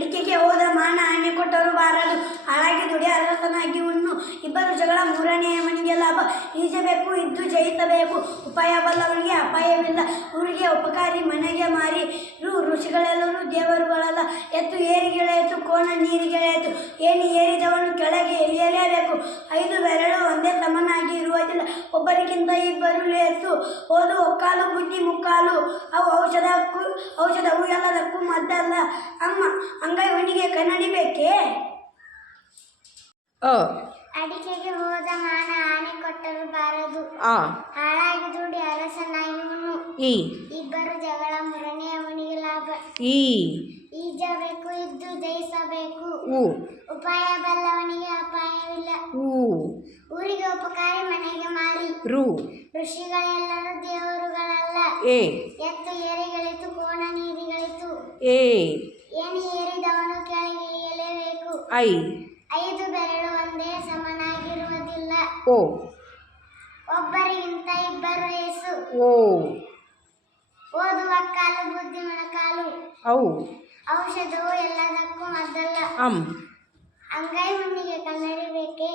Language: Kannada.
ಅಡಿಕೆಗೆ ಹೋದ ಮಾನ ಆನೆ ಕೊಟ್ಟರು ಬಾರದು. ಹಾಳಾಗಿ ದುಡಿ ಅರಸನಾಗಿ ಉಣ್ಣು. ಇಬ್ಬರು ಜಗಳ ಮೂರನೆಯ ಮನೆಗೆ ಲಾಭ. ಈಜಬೇಕು ಇದ್ದು ಜಯಿಸಬೇಕು. ಉಪಾಯ ಬಲ್ಲವನಿಗೆ ಅಪಾಯವಿಲ್ಲ. ಊರಿಗೆ ಉಪಕಾರಿ ಮನೆಗೆ ಮಾರಿ. ಋಷಿಗಳೆಲ್ಲರೂ ದೇವರುಗಳಲ್ಲ. ಎತ್ತು ಏರಿಗೆಳೆಯಿತು ಕೋಣ ನೀರಿಗೆಳೆಯಿತು. ಏಣಿ ಏರಿದವನು ಕೆಳಗೆ ಇಳಿಯಲೇಬೇಕು. 5 ಬೆರಳು ಒಂದೇ ಸಮನಾಗಿ ಇರುವುದಿಲ್ಲ. ಒಬ್ಬರಿಗಿಂತ ಇಬ್ಬರು ಲೇಸು. ಓದು ಒಕ್ಕಾಲು ಬುದ್ಧಿ ಮುಕ್ಕಾಲು. ಅವು ಔಷಧವು ಎಲ್ಲದಕ್ಕೂ ಮದ್ದಲ್ಲ. ಅಮ್ಮ ಅಂಗೈ ಹುಣ್ಣಿಗೆ ಕನ್ನಡಿ ಬೇಕೇ. ಅಡಿಕೆಗೆ ಹೋದ ಮಾನ ಆನೆ ಕೊಟ್ಟರು ಬಾರದು. ಹಾಳಾಗಿ ದುಡಿ ಅರಸನಾಗಿ ಉಣ್ಣು. ಇಬ್ಬರು ಜಗಳ ಮೂರನೆಯ ಮನೆಗೆ ಲಾಭ. ಈಜಬೇಕು ಇದ್ದು ಜಯಿಸಬೇಕು. ಉಪಾಯ ಬಲ್ಲವನಿಗೆ ಅಪಾಯವಿಲ್ಲ. ಊರಿಗೆ ಉಪಕಾರಿ ಮನೆಗೆ ಮಾರಿ. ಋಷಿಗಳೆಲ್ಲರೂ ದೇವರುಗಳಲ್ಲ. ಎತ್ತು ಏರಿಗಳಿತು ಕೋಣ ನೀರಿಗಳಿತು. ಏಣಿ ಏರಿದವನು ಕೆಳಗೆ ಇಳಿಯಲೇಬೇಕು. 5 ಬೆರಳು ಒಂದೇ ಸಮನಾಗಿರುವುದಿಲ್ಲ. ಒಬ್ಬರಿಗಿಂತ ಇಬ್ಬರು ಲೇಸು. ಓದುವ ಕಾಲು ಬುದ್ಧಿ ಮೊಣಕಾಲು. ಔಷಧವು ಎಲ್ಲದಕ್ಕೂ ಮದ್ದಲ್ಲ. ಅಂಗೈ ಹುಣ್ಣಿಗೆ ಕನ್ನಡಿ ಬೇಕೇ.